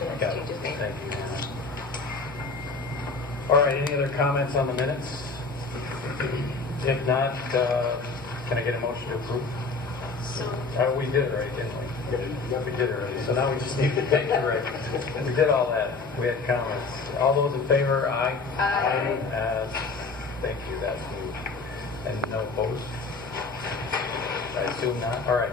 So that's Got it. changes made. Thank you. All right, any other comments on the minutes? If not, can I get a motion to approve? So We did it right, didn't we? We did it right. So now we just need to take it right. We did all that. We had comments. All those in favor, aye? Aye. Thank you, that's moved. And no opposed? I assume not. All right.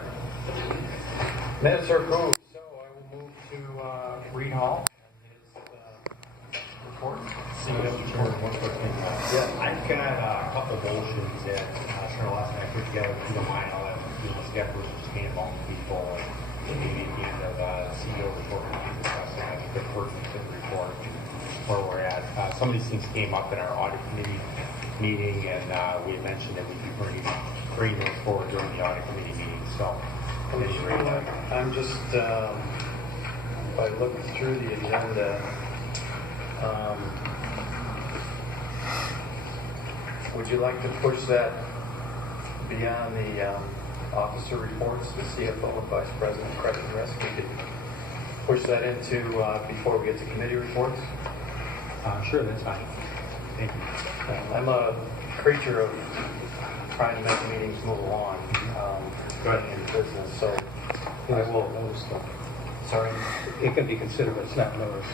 Minutes are approved. So I will move to Reed Hall and his report. One quick thing. Yeah. I've got a couple of motions that Charlotte and I put together. If you don't mind, I'll have to get with just handball people and maybe at the end of the CEO report we can discuss that. I think the pertinent to the report where we're at. Some of these things came up in our audit committee meeting, and we had mentioned that we'd be bringing those forward during the audit committee meeting. So, I'm just, by looking through the agenda, would you like to push that beyond the officer reports, the CFO and Vice President of Credit and Risk? We could push that into before we get to committee reports? sure, that's fine. Thank you. I'm a creature of trying to make meetings move along in business, so I will. Sorry? It can be considered, but it's not noticed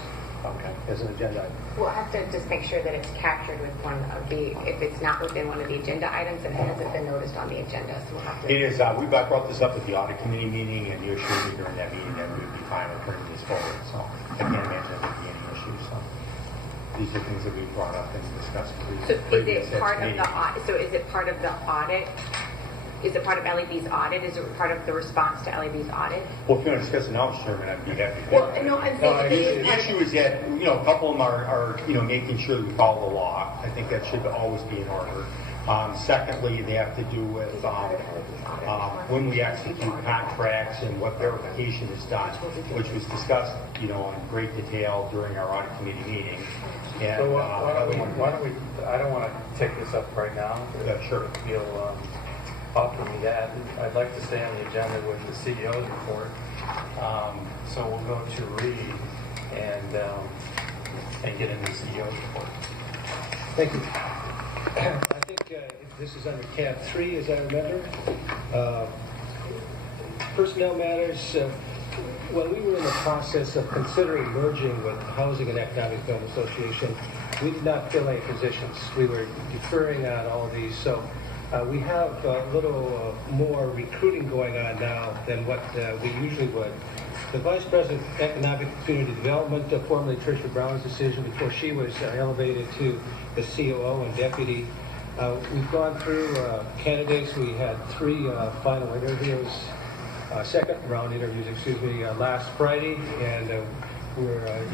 as an agenda item. we'll have to just make sure that it's captured with one of the, if it's not within one of the agenda items, and it hasn't been noticed on the agenda, so we'll have to. It is. We brought this up at the audit committee meeting, and you assured me during that meeting that we would be fine with bringing this forward. So I can't imagine there would be any issues. So these are things that we brought up and discussed. So is it part of the audit? So is it part of the audit? Is it part of LEB's audit? Is it part of the response to LEB's audit? Well, if you want to discuss it now, Mr. Chairman, I'd be happy to. Well, no, I'm saying The issue is that, a couple of them are making sure that we follow the law. I think that should always be in order. Secondly, they have to do with when we execute contracts and what verification is done, which was discussed, in great detail during our audit committee meeting. And, So why don't we, I don't want to take this up right now. Yeah, sure. If you'll offer me that. I'd like to stay on the agenda with the CEO's report. So we'll go to Reed and get into the CEO's report. Thank you. I think this is under tab 3, as I remember. Personnel matters. When we were in the process of considering merging with the Housing and Economic Development Association, we did not fill any positions. We were deferring on all these. So we have a little more recruiting going on now than what we usually would. The Vice President of Economic Community Development, formerly Tricia Brown's decision before she was elevated to the COO and deputy. We've gone through candidates. We had 3 final interviews, second round interviews, last Friday, and we're